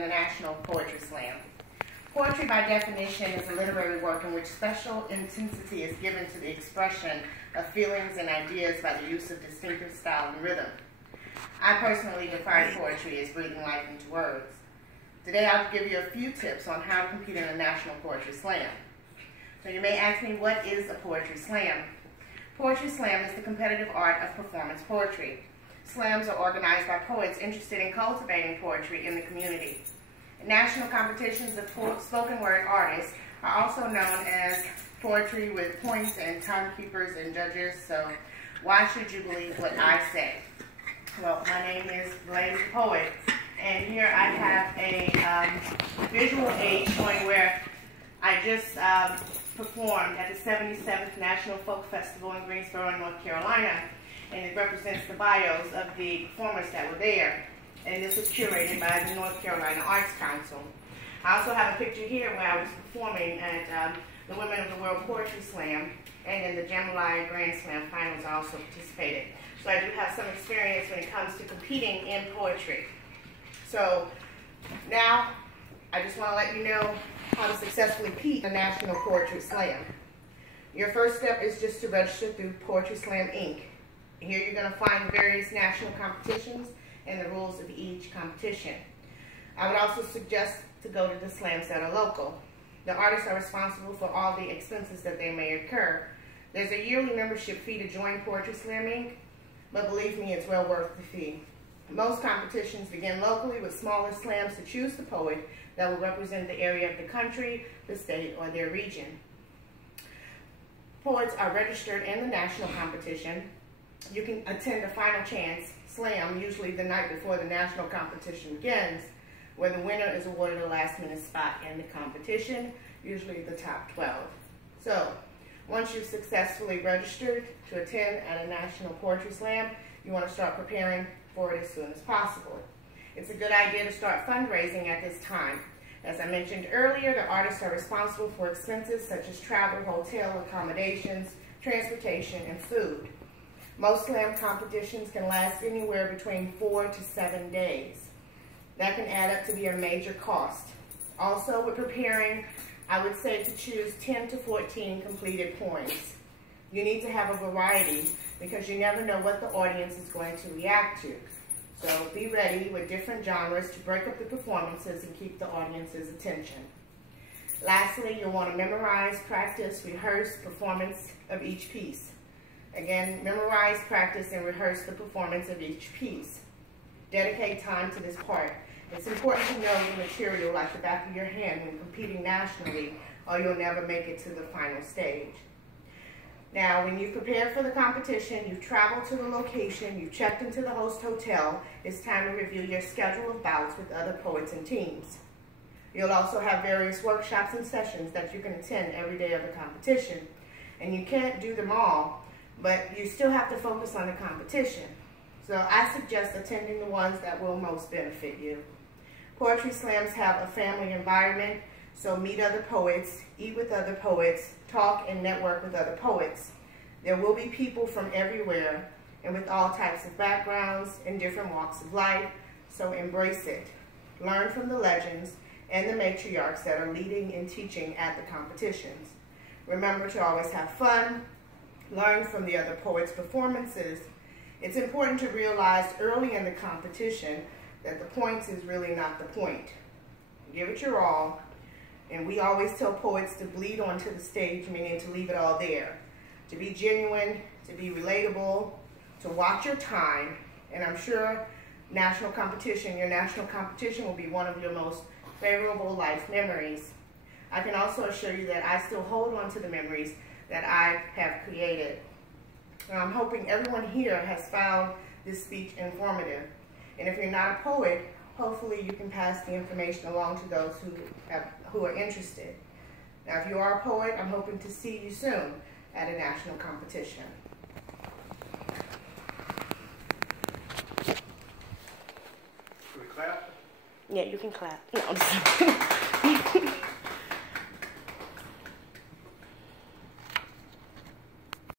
in the National Poetry Slam. Poetry, by definition, is a literary work in which special intensity is given to the expression of feelings and ideas by the use of distinctive style and rhythm. I personally define poetry as breathing life into words. Today I'll give you a few tips on how to compete in a National Poetry Slam. So you may ask me, what is a poetry slam? Poetry slam is the competitive art of performance poetry. Slams are organized by poets interested in cultivating poetry in the community. National competitions of spoken word artists are also known as poetry with points and timekeepers and judges, so why should you believe what I say? Well, my name is Blaze the Poet, and here I have a visual aid showing where I just performed at the 77th National Folk Festival in Greensboro, North Carolina, and it represents the bios of the performers that were there. And this was curated by the North Carolina Arts Council. I also have a picture here where I was performing at the Women of the World Poetry Slam, and in the Jambalaya Grand Slam finals I also participated. So I do have some experience when it comes to competing in poetry. So now I just want to let you know how to successfully compete in the National Poetry Slam. Your first step is just to register through Poetry Slam Inc. Here you're going to find various national competitions and the rules of each competition. I would also suggest to go to the slams that are local. The artists are responsible for all the expenses that they may occur. There's a yearly membership fee to join Poetry Slam Inc., but believe me, it's well worth the fee. Most competitions begin locally with smaller slams to choose the poet that will represent the area of the country, the state, or their region. Poets are registered in the national competition. You can attend a final chance slam, usually the night before the national competition begins, where the winner is awarded a last-minute spot in the competition, usually the top 12. So, once you've successfully registered to attend at a National Poetry Slam, you want to start preparing for it as soon as possible. It's a good idea to start fundraising at this time. As I mentioned earlier, the artists are responsible for expenses such as travel, hotel accommodations, transportation, and food. Most slam competitions can last anywhere between 4 to 7 days. That can add up to be a major cost. Also, with preparing, I would say to choose 10 to 14 completed poems. You need to have a variety because you never know what the audience is going to react to. So be ready with different genres to break up the performances and keep the audience's attention. Lastly, you'll want to memorize, practice, rehearse performance of each piece. Again, memorize, practice, and rehearse the performance of each piece. Dedicate time to this part. It's important to know the material like the back of your hand when competing nationally, or you'll never make it to the final stage. Now, when you've prepared for the competition, you've traveled to the location, you've checked into the host hotel, it's time to review your schedule of bouts with other poets and teams. You'll also have various workshops and sessions that you can attend every day of the competition. And you can't do them all, but you still have to focus on the competition. So I suggest attending the ones that will most benefit you. Poetry slams have a family environment, so meet other poets, eat with other poets, talk and network with other poets. There will be people from everywhere and with all types of backgrounds and different walks of life, so embrace it. Learn from the legends and the matriarchs that are leading and teaching at the competitions. Remember to always have fun, learn from the other poets' performances. It's important to realize early in the competition that the points is really not the point. Give it your all, and we always tell poets to bleed onto the stage, meaning to leave it all there. To be genuine, to be relatable, to watch your time, and I'm sure your national competition will be one of your most favorable life memories. I can also assure you that I still hold on to the memories that I have created. I'm hoping everyone here has found this speech informative. And if you're not a poet, hopefully you can pass the information along to those who are interested. Now, if you are a poet, I'm hoping to see you soon at a national competition. Can we clap? Yeah, you can clap. No,